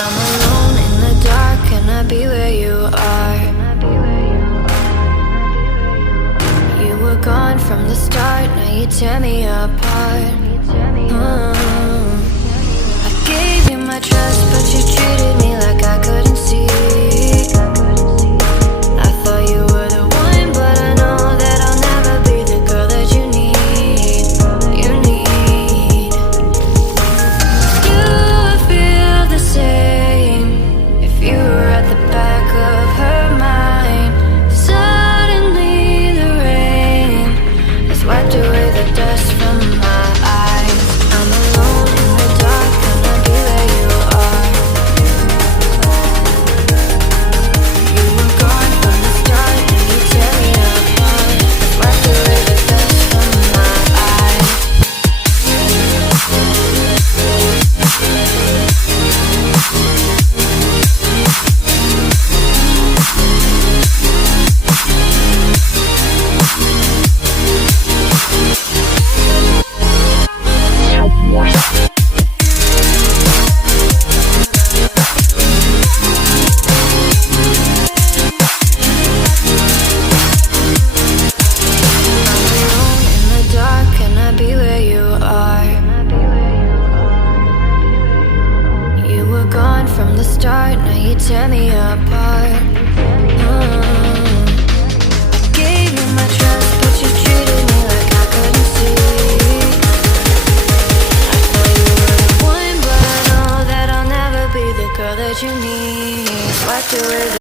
I'm alone in the dark, can I be where you are? You were gone from the start, now you tear me apart.